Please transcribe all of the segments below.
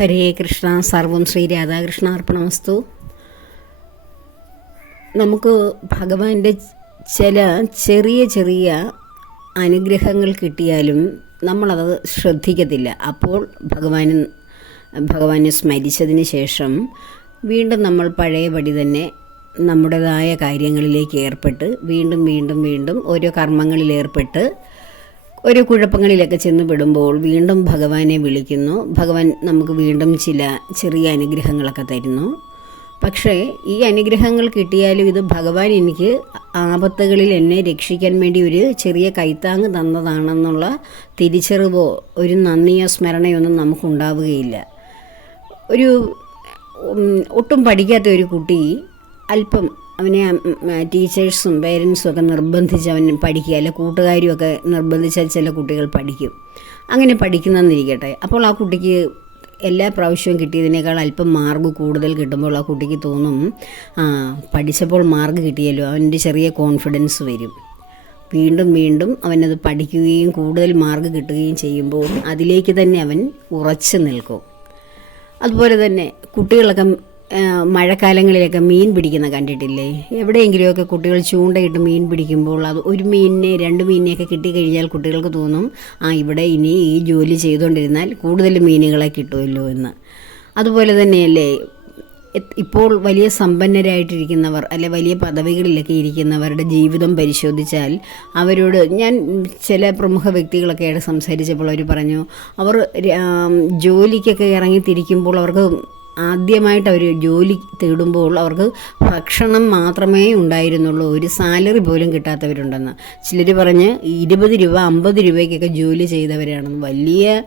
ഹരേ കൃഷ്ണ സർവം ശ്രീ രാധാകൃഷ്ണ അർപ്പണമസ്തു. നമുക്ക് ഭഗവാന്റെ ചില ചെറിയ ചെറിയ അനുഗ്രഹങ്ങൾ കിട്ടിയാലും നമ്മളത് ശ്രദ്ധിക്കത്തില്ല. അപ്പോൾ ഭഗവാൻ ഭഗവാനെ സ്മരിച്ചതിന് ശേഷം വീണ്ടും നമ്മൾ പഴയപടി തന്നെ നമ്മുടേതായ കാര്യങ്ങളിലേക്ക് ഏർപ്പെട്ട് വീണ്ടും വീണ്ടും വീണ്ടും ഓരോ കർമ്മങ്ങളിൽ ഏർപ്പെട്ട് ഒരു കുഴപ്പങ്ങളിലൊക്കെ ചെന്ന് പെടുമ്പോൾ വീണ്ടും ഭഗവാനെ വിളിക്കുന്നു. ഭഗവാൻ നമുക്ക് വീണ്ടും ചില ചെറിയ അനുഗ്രഹങ്ങളൊക്കെ തരുന്നു. പക്ഷേ ഈ അനുഗ്രഹങ്ങൾ കിട്ടിയാലും ഇത് ഭഗവാൻ എനിക്ക് ആപത്തുകളിൽ എന്നെ രക്ഷിക്കാൻ വേണ്ടി ഒരു ചെറിയ കൈത്താങ് തന്നതാണെന്നുള്ള തിരിച്ചറിവോ ഒരു നന്ദിയോ സ്മരണയൊന്നും നമുക്കുണ്ടാവുകയില്ല. ഒരു ഒട്ടും പഠിക്കാത്ത ഒരു കുട്ടി അല്പം അവനെ ടീച്ചേഴ്സും പേരൻസും ഒക്കെ നിർബന്ധിച്ച് അവൻ പഠിക്കുക. അല്ലെ കൂട്ടുകാരും ഒക്കെ നിർബന്ധിച്ചാൽ ചില കുട്ടികൾ പഠിക്കും. അങ്ങനെ പഠിക്കുന്നെന്നിരിക്കട്ടെ. അപ്പോൾ ആ കുട്ടിക്ക് എല്ലാ പ്രാവശ്യവും കിട്ടിയതിനേക്കാൾ അല്പം മാർക്ക് കൂടുതൽ കിട്ടുമ്പോൾ ആ കുട്ടിക്ക് തോന്നും ആ പഠിച്ചപ്പോൾ മാർക്ക് കിട്ടിയല്ലോ അവന്റെ ചെറിയ കോൺഫിഡൻസ് വരും. വീണ്ടും വീണ്ടും അവനത് പഠിക്കുകയും കൂടുതൽ മാർക്ക് കിട്ടുകയും ചെയ്യുമ്പോൾ അതിലേക്ക് തന്നെ അവൻ ഉറച്ചു നിൽക്കും. അതുപോലെ തന്നെ കുട്ടികളൊക്കെ മഴക്കാലങ്ങളിലൊക്കെ മീൻ പിടിക്കുന്ന കണ്ടിട്ടില്ലേ? എവിടെയെങ്കിലുമൊക്കെ കുട്ടികൾ ചൂണ്ടയിട്ട് മീൻ പിടിക്കുമ്പോൾ അത് ഒരു മീനിനെ രണ്ട് മീനിനെയൊക്കെ കിട്ടിക്കഴിഞ്ഞാൽ കുട്ടികൾക്ക് തോന്നും ആ ഇവിടെ ഇനി ഈ ജോലി ചെയ്തുകൊണ്ടിരുന്നാൽ കൂടുതൽ മീനുകളെ കിട്ടുമല്ലോ എന്ന്. അതുപോലെ തന്നെയല്ലേ ഇപ്പോൾ വലിയ സമ്പന്നരായിട്ടിരിക്കുന്നവർ അല്ലെ വലിയ പദവികളിലൊക്കെ ഇരിക്കുന്നവരുടെ ജീവിതം പരിശോധിച്ചാൽ അവരോട് ഞാൻ ചില പ്രമുഖ വ്യക്തികളൊക്കെ ആയിട്ട് സംസാരിച്ചപ്പോൾ അവർ പറഞ്ഞു അവർ ജോലിക്കൊക്കെ ഇറങ്ങി തിരിക്കുമ്പോൾ അവർക്ക് ആദ്യമായിട്ട് അവർ ജോലി തേടുമ്പോൾ അവർക്ക് ഭക്ഷണം മാത്രമേ ഉണ്ടായിരുന്നുള്ളൂ. ഒരു സാലറി പോലും കിട്ടാത്തവരുണ്ടെന്ന്. ചിലർ പറഞ്ഞ് ഇരുപത് രൂപ അമ്പത് രൂപയ്ക്കൊക്കെ ജോലി ചെയ്തവരാണെന്ന്. വലിയ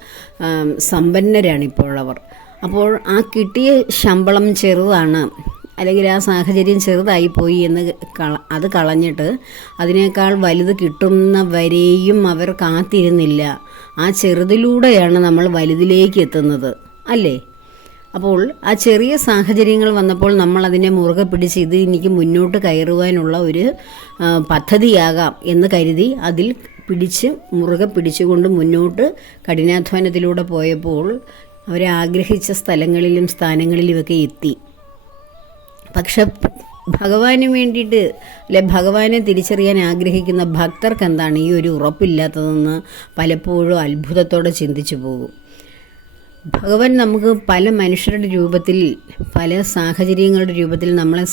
സമ്പന്നരാണ് ഇപ്പോൾ അവർ അപ്പോൾ ആ കിട്ടിയ ശമ്പളം ചെറുതാണ്. അല്ലെങ്കിൽ ആ സാഹചര്യം ചെറുതായി പോയി എന്ന് കള അത് കളഞ്ഞിട്ട് അതിനേക്കാൾ വലുത് കിട്ടുന്ന വരെയും അവർ കാത്തിരുന്നില്ല. ആ ചെറുതിലൂടെയാണ് നമ്മൾ വലുതിലേക്ക് എത്തുന്നത്. അല്ലേ? അപ്പോൾ ആ ചെറിയ സാഹചര്യങ്ങൾ വന്നപ്പോൾ നമ്മൾ അതിനെ മുറുകെ പിടിച്ച് ഇത് എനിക്ക് മുന്നോട്ട് കയറുവാനുള്ള ഒരു പദ്ധതിയാകാം എന്ന് കരുതി അതിൽ പിടിച്ച് മുറുകെ പിടിച്ചുകൊണ്ട് മുന്നോട്ട് കഠിനാധ്വാനത്തിലൂടെ പോയപ്പോൾ അവരെ ആഗ്രഹിച്ച സ്ഥലങ്ങളിലും സ്ഥാനങ്ങളിലുമൊക്കെ എത്തി. പക്ഷെ ഭഗവാന് വേണ്ടിയിട്ട് അല്ലെ ഭഗവാനെ തിരിച്ചറിയാൻ ആഗ്രഹിക്കുന്ന ഭക്തർക്ക് എന്താണ് ഈ ഒരു ഉറപ്പില്ലാത്തതെന്ന് പലപ്പോഴും അത്ഭുതത്തോടെ ചിന്തിച്ചു പോകും. ഭഗവാൻ നമുക്ക് പല മനുഷ്യരുടെ രൂപത്തിൽ പല സാഹചര്യങ്ങളുടെ രൂപത്തിൽ നമ്മളെ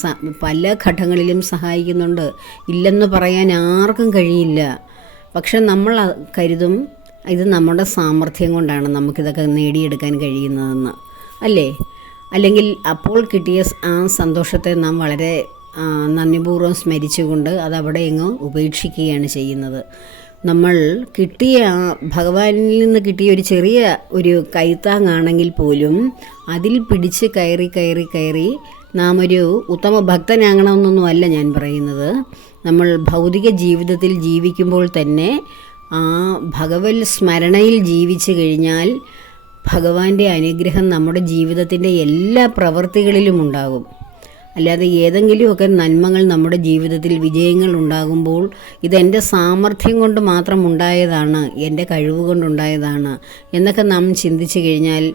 പല ഘട്ടങ്ങളിലും സഹായിക്കുന്നുണ്ട്. ഇല്ലെന്ന് പറയാൻ ആർക്കും കഴിയില്ല. പക്ഷെ നമ്മൾ കരുതും ഇത് നമ്മുടെ സാമർഥ്യം കൊണ്ടാണ് നമുക്കിതൊക്കെ നേടിയെടുക്കാൻ കഴിയുന്നതെന്ന്. അല്ലേ? അല്ലെങ്കിൽ അപ്പോൾ കിട്ടിയ ആ സന്തോഷത്തെ നാം വളരെ നന്ദിപൂർവം സ്മരിച്ചുകൊണ്ട് അതവിടെ എങ്ങോ ഉപേക്ഷിക്കുകയാണ് ചെയ്യുന്നത്. നമ്മൾ കിട്ടിയ ഭഗവാനിൽ നിന്ന് കിട്ടിയ ഒരു ചെറിയ ഒരു കൈത്താങ്ങാണെങ്കിൽ പോലും അതിൽ പിടിച്ച് കയറി കയറി കയറി നാം ഒരു ഉത്തമ ഭക്തനാകണമെന്നൊന്നും അല്ല ഞാൻ പറയുന്നത്. നമ്മൾ ഭൗതിക ജീവിതത്തിൽ ജീവിക്കുമ്പോൾ തന്നെ ആ ഭഗവത് സ്മരണയിൽ ജീവിച്ചു കഴിഞ്ഞാൽ ഭഗവാന്റെ അനുഗ്രഹം നമ്മുടെ ജീവിതത്തിന്റെ എല്ലാ പ്രവൃത്തികളിലും ഉണ്ടാകും. അല്ലാതെ ഏതെങ്കിലുമൊക്കെ നന്മകൾ നമ്മുടെ ജീവിതത്തിൽ വിജയങ്ങൾ ഉണ്ടാകുമ്പോൾ ഇതെന്റെ സാമർഥ്യം കൊണ്ട് മാത്രം ഉണ്ടായതാണ് എന്റെ കഴിവ് കൊണ്ടുണ്ടായതാണ് എന്നൊക്കെ നാം ചിന്തിച്ചു കഴിഞ്ഞാൽ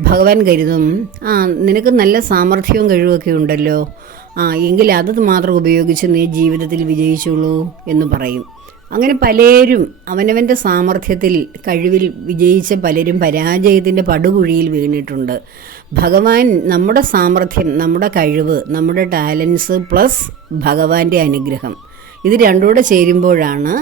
ഭഗവാൻ കരുതും ആ നിനക്ക് നല്ല സാമർഥ്യവും കഴിവൊക്കെ ഉണ്ടല്ലോ. ആ എങ്കിൽ അത് മാത്രം ഉപയോഗിച്ച് നീ ജീവിതത്തിൽ വിജയിച്ചുള്ളൂ എന്ന് പറയും. അങ്ങനെ പലരും അവനവന്റെ സാമർഥ്യത്തിൽ കഴിവിൽ വിജയിച്ച പലരും പരാജയത്തിന്റെ പടുകുഴിയിൽ വീണിട്ടുണ്ട്. ഭഗവാൻ നമ്മുടെ സാമർഥ്യം നമ്മുടെ കഴിവ് നമ്മുടെ ടാലൻസ് പ്ലസ് ഭഗവാന്റെ അനുഗ്രഹം. ഇത് രണ്ടുകൂടെ ചേരുമ്പോഴാണ്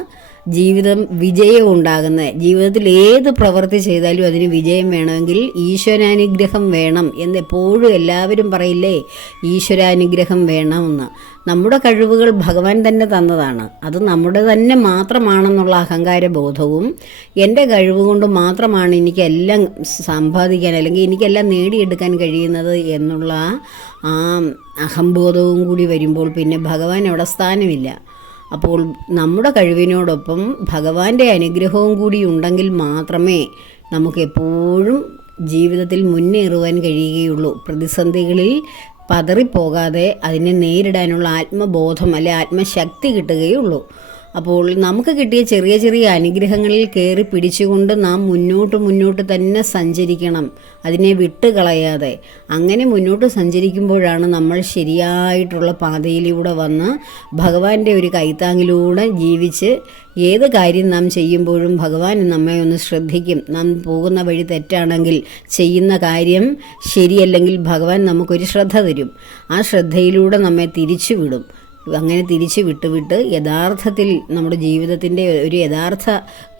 ജീവിതം വിജയം ഉണ്ടാകുന്നത് ജീവിതത്തിൽ ഏത് പ്രവൃത്തി ചെയ്താലും അതിന് വിജയം വേണമെങ്കിൽ ഈശ്വരാനുഗ്രഹം വേണം എന്ന് എപ്പോഴും എല്ലാവരും പറയില്ലേ? ഈശ്വരാനുഗ്രഹം വേണമെന്ന്. നമ്മുടെ കഴിവുകൾ ഭഗവാൻ തന്നെ തന്നതാണ്. അത് നമ്മുടെ തന്നെ മാത്രമാണെന്നുള്ള അഹങ്കാര ബോധവും എന്റെ കഴിവ് കൊണ്ട് മാത്രമാണ് എനിക്കെല്ലാം സമ്പാദിക്കാൻ അല്ലെങ്കിൽ എനിക്കെല്ലാം നേടിയെടുക്കാൻ കഴിയുന്നത് എന്നുള്ള ആ അഹംബോധവും കൂടി വരുമ്പോൾ പിന്നെ ഭഗവാൻ അവിടെ സ്ഥാനമില്ല. അപ്പോൾ നമ്മുടെ കഴിവിനോടൊപ്പം ഭഗവാന്റെ അനുഗ്രഹവും കൂടി ഉണ്ടെങ്കിൽ മാത്രമേ നമുക്ക് എപ്പോഴും ജീവിതത്തിൽ മുന്നേറുവാൻ കഴിയുകയുള്ളൂ. പ്രതിസന്ധികളിൽ പതറിപ്പോകാതെ അതിനെ നേരിടാനുള്ള ആത്മബോധം അല്ലെ ആത്മശക്തി കിട്ടുകയുള്ളൂ. അപ്പോൾ നമുക്ക് കിട്ടിയ ചെറിയ ചെറിയ അനുഗ്രഹങ്ങളിൽ കയറി പിടിച്ചുകൊണ്ട് നാം മുന്നോട്ട് മുന്നോട്ട് തന്നെ സഞ്ചരിക്കണം. അതിനെ വിട്ടുകളയാതെ. അങ്ങനെ മുന്നോട്ട് സഞ്ചരിക്കുമ്പോഴാണ് നമ്മൾ ശരിയായിട്ടുള്ള പാതയിലൂടെ വന്ന് ഭഗവാന്റെ ഒരു കൈത്താങ്ങിലൂടെ ജീവിച്ച് ഏത് കാര്യം നാം ചെയ്യുമ്പോഴും ഭഗവാൻ നമ്മെ ഒന്ന് ശ്രദ്ധിക്കും. നാം പോകുന്ന വഴി തെറ്റാണെങ്കിൽ ചെയ്യുന്ന കാര്യം ശരിയല്ലെങ്കിൽ ഭഗവാൻ നമുക്കൊരു ശ്രദ്ധ തരും. ആ ശ്രദ്ധയിലൂടെ നമ്മെ തിരിച്ചു വിടും അങ്ങനെ തിരിച്ച് വിട്ടുവിട്ട് യഥാർത്ഥത്തിൽ നമ്മുടെ ജീവിതത്തിന്റെ ഒരു യഥാർത്ഥ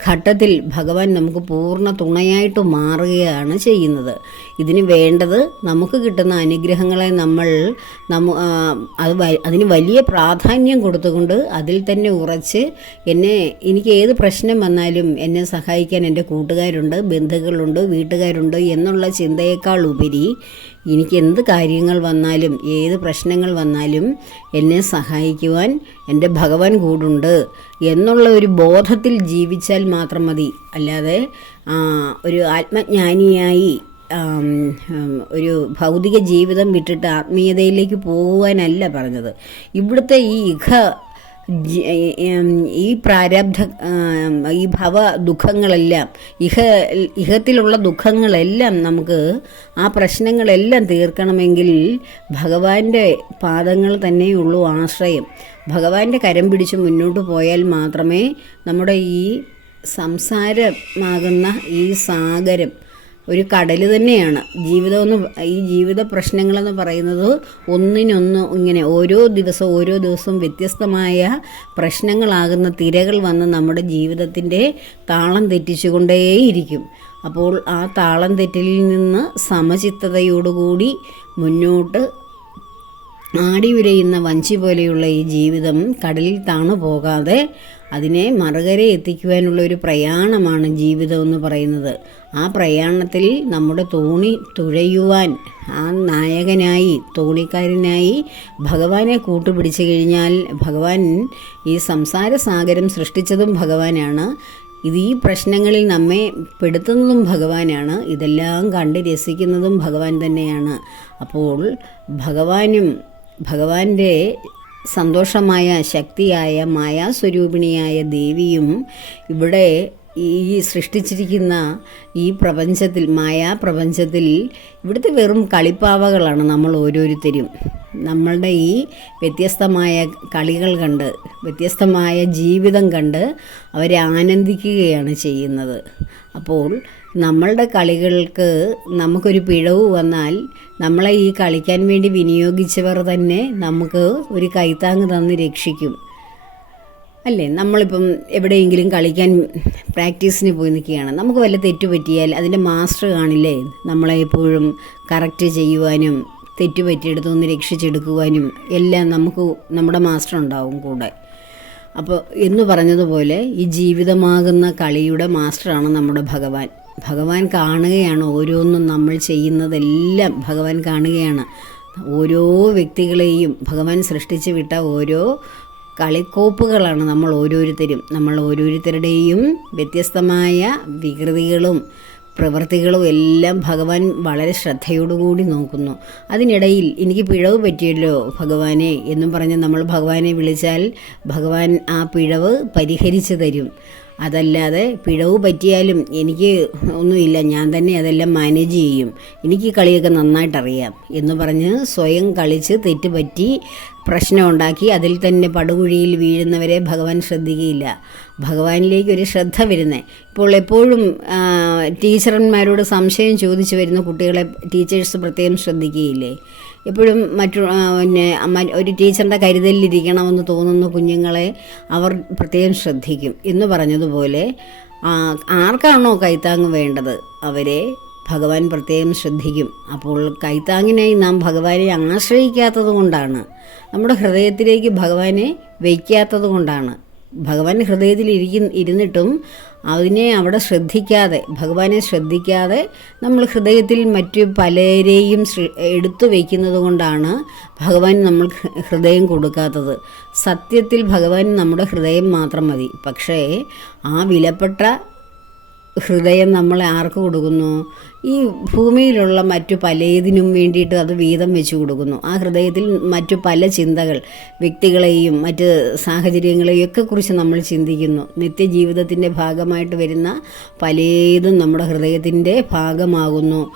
ഘട്ടത്തിൽ ഭഗവാൻ നമുക്ക് പൂർണ തുണയായിട്ട് മാറുകയാണ് ചെയ്യുന്നത്. ഇതിന് വേണ്ടത് നമുക്ക് കിട്ടുന്ന അനുഗ്രഹങ്ങളെ നമ്മൾ നമ്മ അത് അതിന് വലിയ പ്രാധാന്യം കൊടുത്തുകൊണ്ട് അതിൽ തന്നെ ഉറച്ച് എന്നെ എനിക്ക് ഏത് പ്രശ്നം വന്നാലും എന്നെ സഹായിക്കാൻ എന്റെ കൂട്ടുകാരുണ്ട് ബന്ധുക്കളുണ്ട് വീട്ടുകാരുണ്ട് എന്നുള്ള ചിന്തയേക്കാൾ ഉപരി എനിക്ക് എന്ത് കാര്യങ്ങൾ വന്നാലും ഏത് പ്രശ്നങ്ങൾ വന്നാലും എന്നെ സഹായിക്കുവാൻ എന്റെ ഭഗവാൻ കൂടുണ്ട് എന്നുള്ള ഒരു ബോധത്തിൽ ജീവിച്ചാൽ മാത്രം മതി. അല്ലാതെ ഒരു ആത്മജ്ഞാനിയായി ഒരു ഭൗതിക ജീവിതം വിട്ടിട്ട് ആത്മീയതയിലേക്ക് പോകുവാനല്ല പറഞ്ഞത്. ഇവിടുത്തെ ഈ ഇഖ ഈ പ്രാരബ്ധ ഈ ഭവ ദുഃഖങ്ങളെല്ലാം ഇഹ ഇഹത്തിലുള്ള ദുഃഖങ്ങളെല്ലാം നമുക്ക് ആ പ്രശ്നങ്ങളെല്ലാം തീർക്കണമെങ്കിൽ ഭഗവാന്റെ പാദങ്ങൾ തന്നെയുള്ളൂ ആശ്രയം. ഭഗവാന്റെ കരം പിടിച്ച് മുന്നോട്ട് പോയാൽ മാത്രമേ നമ്മുടെ ഈ സംസാരമാകുന്ന ഈ സാഗരം ഒരു കടൽ തന്നെയാണ്. ജീവിതമെന്ന് ഈ ജീവിത പ്രശ്നങ്ങളെന്ന് പറയുന്നത് ഒന്നിനൊന്ന് ഇങ്ങനെ ഓരോ ദിവസം ഓരോ ദിവസവും വ്യത്യസ്തമായ പ്രശ്നങ്ങളാകുന്ന തിരകൾ വന്ന് നമ്മുടെ ജീവിതത്തിന്റെ താളം തെറ്റിച്ചുകൊണ്ടേയിരിക്കും. അപ്പോൾ ആ താളം തെറ്റലിൽ നിന്ന് സമചിത്തതയോടുകൂടി മുന്നോട്ട് ആടി ഉരയുന്ന വഞ്ചി പോലെയുള്ള ഈ ജീവിതം കടലിൽ താണു പോകാതെ അതിനെ മറുകരെ എത്തിക്കുവാനുള്ള ഒരു പ്രയാണമാണ് ജീവിതം എന്ന് പറയുന്നത്. ആ പ്രയാണത്തിൽ നമ്മുടെ തോണി തുഴയുവാൻ ആ നായകനായി തോണിക്കാരനായി ഭഗവാനെ കൂട്ടുപിടിച്ചു കഴിഞ്ഞാൽ ഭഗവാൻ ഈ സംസാര സാഗരം സൃഷ്ടിച്ചതും ഭഗവാനാണ്. ഇത് ഈ പ്രശ്നങ്ങളിൽ നമ്മെ പെടുത്തുന്നതും ഭഗവാനാണ്. ഇതെല്ലാം കണ്ട് രസിക്കുന്നതും ഭഗവാൻ തന്നെയാണ്. അപ്പോൾ ഭഗവാനും ഭഗവാന്റെ സന്തോഷമായ ശക്തിയായ മായാസ്വരൂപിണിയായ ദേവിയും ഇവിടെ ഈ സൃഷ്ടിച്ചിരിക്കുന്ന ഈ പ്രപഞ്ചത്തിൽ മായാപ്രപഞ്ചത്തിൽ ഇവിടുത്തെ വെറും കളിപ്പാവകളാണ് നമ്മൾ ഓരോരുത്തരും. നമ്മളുടെ ഈ വ്യത്യസ്തമായ കളികൾ കണ്ട് വ്യത്യസ്തമായ ജീവിതം കണ്ട് അവരെ ആനന്ദിക്കുകയാണ് ചെയ്യുന്നത്. അപ്പോൾ നമ്മളുടെ കളികൾക്ക് നമുക്കൊരു പിഴവ് വന്നാൽ നമ്മളെ ഈ കളിക്കാൻ വേണ്ടി വിനിയോഗിച്ചവർ തന്നെ നമുക്ക് ഒരു കൈത്താങ് തന്ന് രക്ഷിക്കും. അല്ലേ? നമ്മളിപ്പം എവിടെയെങ്കിലും കളിക്കാൻ പ്രാക്ടീസിന് പോയി നിൽക്കുകയാണ്. നമുക്ക് വല്ല തെറ്റ് പറ്റിയാൽ അതിന്റെ മാസ്റ്റർ കാണില്ലേ? നമ്മളെ എപ്പോഴും കറക്റ്റ് ചെയ്യുവാനും തെറ്റ് പറ്റിയെടുത്തൊന്ന് രക്ഷിച്ചെടുക്കുവാനും എല്ലാം നമുക്ക് നമ്മുടെ മാസ്റ്റർ ഉണ്ടാവും കൂടെ. അപ്പോൾ എന്ന് പറഞ്ഞതുപോലെ ഈ ജീവിതമാകുന്ന കളിയുടെ മാസ്റ്ററാണ് നമ്മുടെ ഭഗവാൻ. ഭഗവാൻ കാണുകയാണ് ഓരോന്നും നമ്മൾ ചെയ്യുന്നതെല്ലാം ഭഗവാൻ കാണുകയാണ്. ഓരോ വ്യക്തികളെയും ഭഗവാൻ സൃഷ്ടിച്ച് വിട്ട ഓരോ കളിക്കോപ്പുകളാണ് നമ്മൾ ഓരോരുത്തരും. നമ്മൾ ഓരോരുത്തരുടെയും വ്യത്യസ്തമായ വികൃതികളും പ്രവൃത്തികളും എല്ലാം ഭഗവാൻ വളരെ ശ്രദ്ധയോടുകൂടി നോക്കുന്നു. അതിനിടയിൽ എനിക്ക് പിഴവ് പറ്റിയല്ലോ ഭഗവാനെ എന്നും പറഞ്ഞ് നമ്മൾ ഭഗവാനെ വിളിച്ചാൽ ഭഗവാൻ ആ പിഴവ് പരിഹരിച്ചു തരും. അതല്ലാതെ പിഴവ് പറ്റിയാലും എനിക്ക് ഒന്നുമില്ല. ഞാൻ തന്നെ അതെല്ലാം മാനേജ് ചെയ്യും. എനിക്ക് കളിയൊക്കെ നന്നായിട്ടറിയാം എന്ന് പറഞ്ഞ് സ്വയം കളിച്ച് തെറ്റുപറ്റി പ്രശ്നമുണ്ടാക്കി പ്രശ്നം അതിൽ തന്നെ പടുകുഴിയിൽ വീഴുന്നവരെ ഭഗവാൻ ശ്രദ്ധിക്കുകയില്ല. ഭഗവാനിലേക്ക് ഒരു ശ്രദ്ധ വരുന്നത് ഇപ്പോൾ എപ്പോഴും ടീച്ചർമാരോട് സംശയം ചോദിച്ചു വരുന്ന കുട്ടികളെ ടീച്ചേഴ്സ് പ്രത്യേകം ശ്രദ്ധിക്കുകയില്ലേ? എപ്പോഴും മറ്റു പിന്നെ ഒരു ടീച്ചറിന്റെ കരുതലിലിരിക്കണമെന്ന് തോന്നുന്ന കുഞ്ഞുങ്ങളെ അവർ പ്രത്യേകം ശ്രദ്ധിക്കും. എന്ന് പറഞ്ഞതുപോലെ ആർക്കാണോ കൈത്താങ് വേണ്ടത് അവരെ ഭഗവാൻ പ്രത്യേകം ശ്രദ്ധിക്കും. അപ്പോൾ കൈത്താങ്ങിനായി നാം ഭഗവാനെ ആശ്രയിക്കാത്തത് കൊണ്ടാണ്. നമ്മുടെ ഹൃദയത്തിലേക്ക് ഭഗവാനെ വയ്ക്കാത്തത് കൊണ്ടാണ്. ഭഗവാൻ ഹൃദയത്തിൽ ഇരിക്കുന്ന ഇരുന്നിട്ടും അതിനെ അവിടെ ശ്രദ്ധിക്കാതെ ഭഗവാനെ ശ്രദ്ധിക്കാതെ നമ്മൾ ഹൃദയത്തിൽ മറ്റു പലരെയും എടുത്തു വയ്ക്കുന്നത് കൊണ്ടാണ് ഭഗവാൻ നമ്മൾ ഹൃദയം കൊടുക്കാത്തത്. സത്യത്തിൽ ഭഗവാൻ നമ്മുടെ ഹൃദയം മാത്രം മതി. പക്ഷേ ആ വിലപ്പെട്ട ഹൃദയം നമ്മളെ ആർക്ക് കൊടുക്കുന്നു? ഈ ഭൂമിയിലുള്ള മറ്റു പലതിനും വേണ്ടിയിട്ട് അത് വീതം വെച്ച് കൊടുക്കുന്നു. ആ ഹൃദയത്തിൽ മറ്റു പല ചിന്തകൾ വ്യക്തികളെയും മറ്റ് സാഹചര്യങ്ങളെയും ഒക്കെ കുറിച്ച് നമ്മൾ ചിന്തിക്കുന്നു. നിത്യജീവിതത്തിന്റെ ഭാഗമായിട്ട് വരുന്ന പലതും നമ്മുടെ ഹൃദയത്തിന്റെ ഭാഗമാകുന്നു.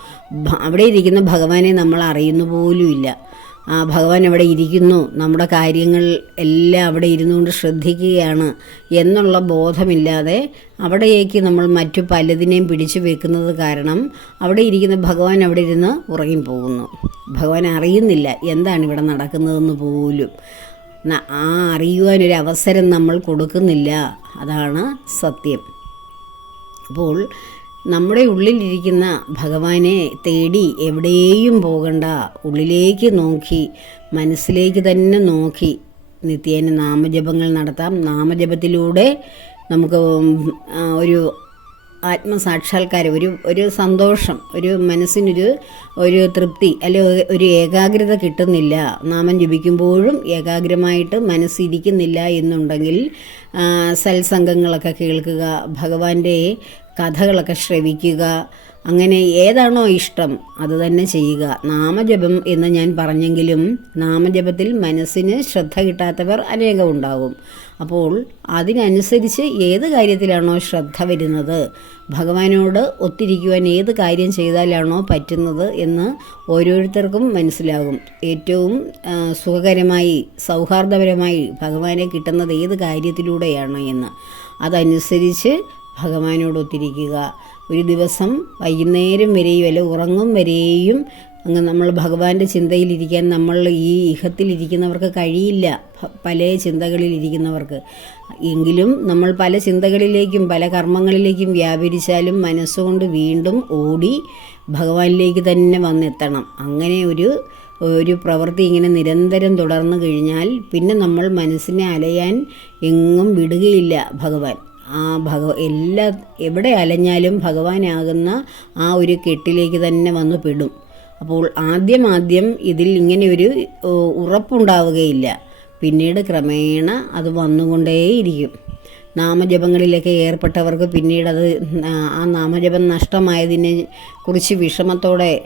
അവിടെ ഇരിക്കുന്ന ഭഗവാനെ നമ്മൾ അറിയുന്നു പോലുമില്ല ആ ഭഗവാൻ അവിടെ ഇരിക്കുന്നു. നമ്മുടെ കാര്യങ്ങൾ എല്ലാം അവിടെ ഇരുന്നുകൊണ്ട് ശ്രദ്ധിക്കുകയാണ് എന്നുള്ള ബോധമില്ലാതെ അവിടേക്ക് നമ്മൾ മറ്റു പലതിനെയും പിടിച്ചു വെക്കുന്നത് കാരണം അവിടെ ഇരിക്കുന്ന ഭഗവാൻ അവിടെ ഇരുന്ന് ഉറങ്ങിപ്പോകുന്നു ഭഗവാൻ അറിയുന്നില്ല എന്താണ് ഇവിടെ നടക്കുന്നതെന്ന് പോലും. ആ അറിയുവാനൊരു അവസരം നമ്മൾ കൊടുക്കുന്നില്ല. അതാണ് സത്യം. അപ്പോൾ നമ്മുടെ ഉള്ളിലിരിക്കുന്ന ഭഗവാനെ തേടി എവിടെയും പോകണ്ട ഉള്ളിലേക്ക് നോക്കി മനസ്സിലേക്ക് തന്നെ നോക്കി നിത്യേന നാമജപങ്ങൾ നടത്താം. നാമജപത്തിലൂടെ നമുക്ക് ഒരു ആത്മസാക്ഷാത്കാരം ഒരു ഒരു സന്തോഷം ഒരു മനസ്സിനൊരു ഒരു തൃപ്തി അല്ലെ ഒരു ഏകാഗ്രത കിട്ടുന്നില്ല. നാമം ജപിക്കുമ്പോഴും ഏകാഗ്രമായിട്ട് മനസ്സിരിക്കുന്നില്ല എന്നുണ്ടെങ്കിൽ സൽസംഗങ്ങളൊക്കെ കേൾക്കുക ഭഗവാന്റെ കഥകളൊക്കെ ശ്രവിക്കുക. അങ്ങനെ ഏതാണോ ഇഷ്ടം അത് തന്നെ ചെയ്യുക. നാമജപം എന്ന് ഞാൻ പറഞ്ഞെങ്കിലും നാമജപത്തിൽ മനസ്സിന് ശ്രദ്ധ കിട്ടാത്തവർ അനേകം ഉണ്ടാകും അപ്പോൾ അതിനനുസരിച്ച് ഏത് കാര്യത്തിലാണോ ശ്രദ്ധ വരുന്നത് ഭഗവാനോട് ഒത്തിരിക്കുവാൻ ഏത് കാര്യം ചെയ്താലാണോ പറ്റുന്നത് എന്ന് ഓരോരുത്തർക്കും മനസ്സിലാകും. ഏറ്റവും സുഖകരമായി സൗഹാർദ്ദപരമായി ഭഗവാനെ കിട്ടുന്നത് ഏത് കാര്യത്തിലൂടെയാണ് എന്ന്. അതനുസരിച്ച് ഭഗവാനോട് ഒത്തിരിക്കുക ഒരു ദിവസം വൈകുന്നേരം വരെയും അല്ല ഉറങ്ങും വരെയും അങ്ങ് നമ്മൾ ഭഗവാന്റെ ചിന്തയിലിരിക്കാൻ നമ്മൾ ഈ ഇഹത്തിലിരിക്കുന്നവർക്ക് കഴിയില്ല. പല ചിന്തകളിലിരിക്കുന്നവർക്ക്. എങ്കിലും നമ്മൾ പല ചിന്തകളിലേക്കും പല കർമ്മങ്ങളിലേക്കും വ്യാപരിച്ചാലും മനസ്സുകൊണ്ട് വീണ്ടും ഓടി ഭഗവാനിലേക്ക് തന്നെ വന്നെത്തണം. അങ്ങനെ ഒരു ഒരു പ്രവൃത്തി ഇങ്ങനെ നിരന്തരം തുടർന്നു കഴിഞ്ഞാൽ പിന്നെ നമ്മൾ മനസ്സിനെ അലയാൻ എങ്ങും വിടുകയില്ല ഭഗവാൻ. ആ ഭഗവ എല്ലാ എവിടെ അലഞ്ഞാലും ഭഗവാനാകുന്ന ആ ഒരു കെട്ടിലേക്ക് തന്നെ വന്നു പെടും. അപ്പോൾ ആദ്യം ആദ്യം ഇതിൽ ഇങ്ങനെ ഒരു ഉറപ്പുണ്ടാവുകയില്ല. പിന്നീട് ക്രമേണ അത് വന്നുകൊണ്ടേയിരിക്കും. നാമജപങ്ങളിലൊക്കെ ഏർപ്പെട്ടവർക്ക് പിന്നീട് അത് ആ നാമജപം നഷ്ടമായതിനെ കുറിച്ച് വിഷമത്തോടെ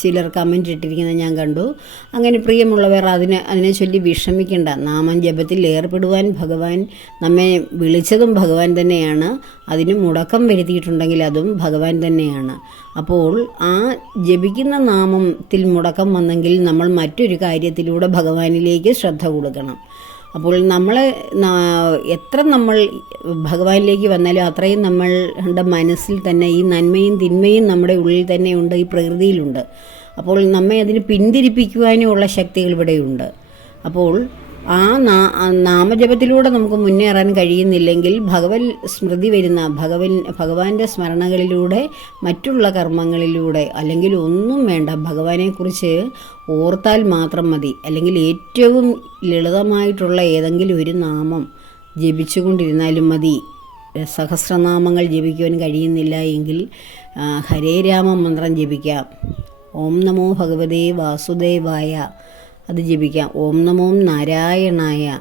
ചിലർ കമന്റ് ഇട്ടിരിക്കുന്നത് ഞാൻ കണ്ടു. അങ്ങനെ പ്രിയമുള്ളവർ അതിനെ അതിനെ ചൊല്ലി വിഷമിക്കേണ്ട. നാമം ജപത്തിൽ ഏർപ്പെടുവാൻ ഭഗവാൻ നമ്മെ വിളിച്ചതും ഭഗവാൻ തന്നെയാണ്. അതിന് മുടക്കം വരുത്തിയിട്ടുണ്ടെങ്കിൽ അതും ഭഗവാൻ തന്നെയാണ്. അപ്പോൾ ആ ജപിക്കുന്ന നാമത്തിൽ മുടക്കം വന്നെങ്കിൽ നമ്മൾ മറ്റൊരു കാര്യത്തിലൂടെ ഭഗവാനിലേക്ക് ശ്രദ്ധ കൊടുക്കണം. അപ്പോൾ നമ്മൾ എത്ര നമ്മൾ ഭഗവാനിലേക്ക് വന്നാലും അത്രയും നമ്മളുടെ മനസ്സിൽ തന്നെ ഈ നന്മയും തിന്മയും നമ്മുടെ ഉള്ളിൽ തന്നെ ഉണ്ട് ഈ പ്രകൃതിയിലുണ്ട്. അപ്പോൾ നമ്മെ അതിന് പിന്തിരിപ്പിക്കുവാനുമുള്ള ശക്തികൾ ഇവിടെയുണ്ട്. അപ്പോൾ ആ നാമജപത്തിലൂടെ നമുക്ക് മുന്നേറാൻ കഴിയുന്നില്ലെങ്കിൽ ഭഗവത് സ്മൃതി വരുന്ന ഭഗവൻ ഭഗവാന്റെ സ്മരണകളിലൂടെ മറ്റുള്ള കർമ്മങ്ങളിലൂടെ അല്ലെങ്കിൽ ഒന്നും വേണ്ട ഭഗവാനെക്കുറിച്ച് ഓർത്താൽ മാത്രം മതി. അല്ലെങ്കിൽ ഏറ്റവും ലളിതമായിട്ടുള്ള ഏതെങ്കിലും ഒരു നാമം ജപിച്ചുകൊണ്ടിരുന്നാലും മതി. സഹസ്രനാമങ്ങൾ ജപിക്കുവാൻ കഴിയുന്നില്ല എങ്കിൽ ഹരേ രാമ മന്ത്രം ജപിക്കാം. ഓം നമോ ഭഗവതേ വാസുദേവായ അത് ജപിക്കാം. ഓം നമോം നാരായണായ.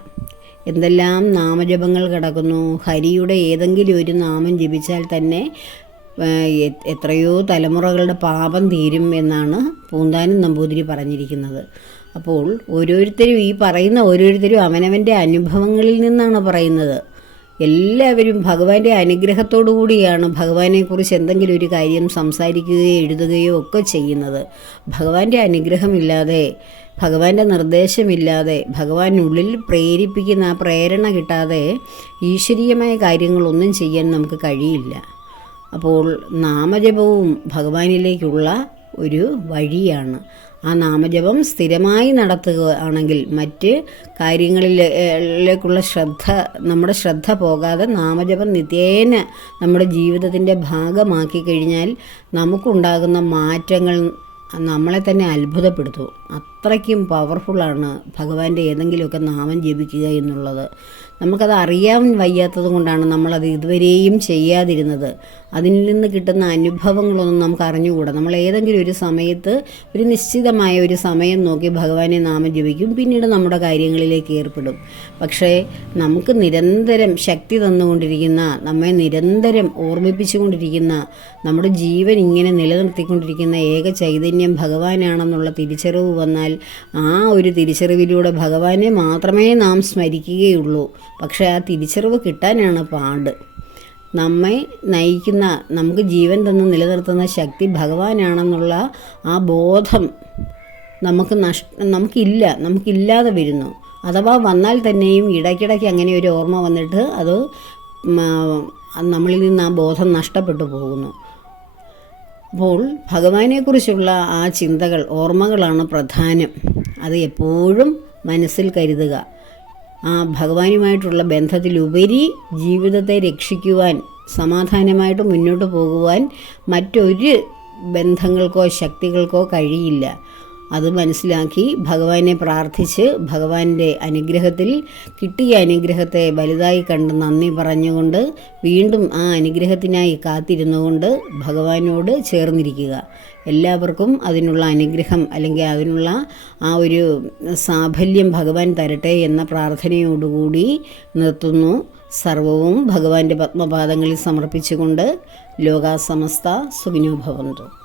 എന്തെല്ലാം നാമജപങ്ങൾ കിടക്കുന്നു? ഹരിയുടെ ഏതെങ്കിലും ഒരു നാമം ജപിച്ചാൽ തന്നെ എത്രയോ തലമുറകളുടെ പാപം തീരും എന്നാണ് പൂന്താനം നമ്പൂതിരി പറഞ്ഞിരിക്കുന്നത്. അപ്പോൾ ഓരോരുത്തരും ഈ പറയുന്ന ഓരോരുത്തരും അവനവന്റെ അനുഭവങ്ങളിൽ നിന്നാണ് പറയുന്നത്. എല്ലാവരും ഭഗവാന്റെ അനുഗ്രഹത്തോടു കൂടിയാണ് ഭഗവാനെക്കുറിച്ച് എന്തെങ്കിലും ഒരു കാര്യം സംസാരിക്കുകയോ എഴുതുകയോ ഒക്കെ ചെയ്യുന്നത്. ഭഗവാന്റെ അനുഗ്രഹമില്ലാതെ ഭഗവാന്റെ നിർദ്ദേശമില്ലാതെ ഭഗവാനുള്ളിൽ പ്രേരിപ്പിക്കുന്ന ആ പ്രേരണ കിട്ടാതെ ഈശ്വരീയമായ കാര്യങ്ങളൊന്നും ചെയ്യാൻ നമുക്ക് കഴിയില്ല. അപ്പോൾ നാമജപവും ഭഗവാനിലേക്കുള്ള ഒരു വഴിയാണ്. ആ നാമജപം സ്ഥിരമായി നടത്തുക ആണെങ്കിൽ മറ്റ് കാര്യങ്ങളിലേക്കുള്ള ശ്രദ്ധ നമ്മുടെ ശ്രദ്ധ പോകാതെ നാമജപം നിത്യേന നമ്മുടെ ജീവിതത്തിന്റെ ഭാഗമാക്കി കഴിഞ്ഞാൽ നമുക്കുണ്ടാകുന്ന മാറ്റങ്ങൾ നമ്മളെ തന്നെ അത്ഭുതപ്പെടുത്തും. അത്രയ്ക്കും പവർഫുള്ളാണ് ഭഗവാന്റെ ഏതെങ്കിലുമൊക്കെ നാമം ജപിക്കുക എന്നുള്ളത്. നമുക്കത് അറിയാൻ വയ്യാത്തത് കൊണ്ടാണ് നമ്മളത് ഇതുവരെയും ചെയ്യാതിരുന്നത്. അതിൽ നിന്ന് കിട്ടുന്ന അനുഭവങ്ങളൊന്നും നമുക്ക് അറിഞ്ഞുകൂടാ. നമ്മൾ ഏതെങ്കിലും ഒരു സമയത്ത് ഒരു നിശ്ചിതമായ ഒരു സമയം നോക്കി ഭഗവാനെ നാമം ജപിക്കും പിന്നീട് നമ്മുടെ കാര്യങ്ങളിലേക്ക് ഏർപ്പെടും. പക്ഷേ നമുക്ക് നിരന്തരം ശക്തി തന്നുകൊണ്ടിരിക്കുന്ന നമ്മെ നിരന്തരം ഓർമ്മിപ്പിച്ചുകൊണ്ടിരിക്കുന്ന നമ്മുടെ ജീവൻ ഇങ്ങനെ നിലനിർത്തിക്കൊണ്ടിരിക്കുന്ന ഏക ചൈതന്യം ഭഗവാനാണെന്നുള്ള തിരിച്ചറിവ് വന്നാൽ ആ ഒരു തിരിച്ചറിവിലൂടെ ഭഗവാനെ മാത്രമേ നാം സ്മരിക്കുകയുള്ളൂ. പക്ഷേ ആ തിരിച്ചറിവ് കിട്ടാനാണ് പാട്. നമ്മെ നയിക്കുന്ന നമുക്ക് ജീവൻ തന്ന് നിലനിർത്തുന്ന ശക്തി ഭഗവാനാണെന്നുള്ള ആ ബോധം നമുക്ക് നഷ് നമുക്കില്ല നമുക്കില്ലാതെ വരുന്നു. അഥവാ വന്നാൽ തന്നെയും ഇടയ്ക്കിടയ്ക്ക് അങ്ങനെ ഒരു ഓർമ്മ വന്നിട്ട് അത് നമ്മളിൽ നിന്ന് ആ ബോധം നഷ്ടപ്പെട്ടു പോകുന്നു. അപ്പോൾ ഭഗവാനെക്കുറിച്ചുള്ള ആ ചിന്തകൾ ഓർമ്മകളാണ് പ്രധാനം. അത് എപ്പോഴും മനസ്സിൽ കരുതുക. ആ ഭഗവാനുമായിട്ടുള്ള ബന്ധത്തിലുപരി ജീവിതത്തെ രക്ഷിക്കുവാൻ സമാധാനമായിട്ട് മുന്നോട്ട് പോകുവാൻ മറ്റൊരു ബന്ധങ്ങൾക്കോ ശക്തികൾക്കോ കഴിയില്ല. അത് മനസ്സിലാക്കി ഭഗവാനെ പ്രാർത്ഥിച്ച് ഭഗവാന്റെ അനുഗ്രഹത്തിൽ കിട്ടിയ അനുഗ്രഹത്തെ വലുതായി കണ്ട് നന്ദി പറഞ്ഞുകൊണ്ട് വീണ്ടും ആ അനുഗ്രഹത്തിനായി കാത്തിരുന്നുകൊണ്ട് ഭഗവാനോട് ചേർന്നിരിക്കുക. എല്ലാവർക്കും അതിനുള്ള അനുഗ്രഹം അല്ലെങ്കിൽ അതിനുള്ള ആ ഒരു സാഫല്യം ഭഗവാൻ തരട്ടെ എന്ന പ്രാർത്ഥനയോടുകൂടി നിർത്തുന്നു. സർവവും ഭഗവാന്റെ പത്മപാദങ്ങളിൽ സമർപ്പിച്ചുകൊണ്ട് ലോകാസമസ്ത സുഖിനോ ഭവന്തു.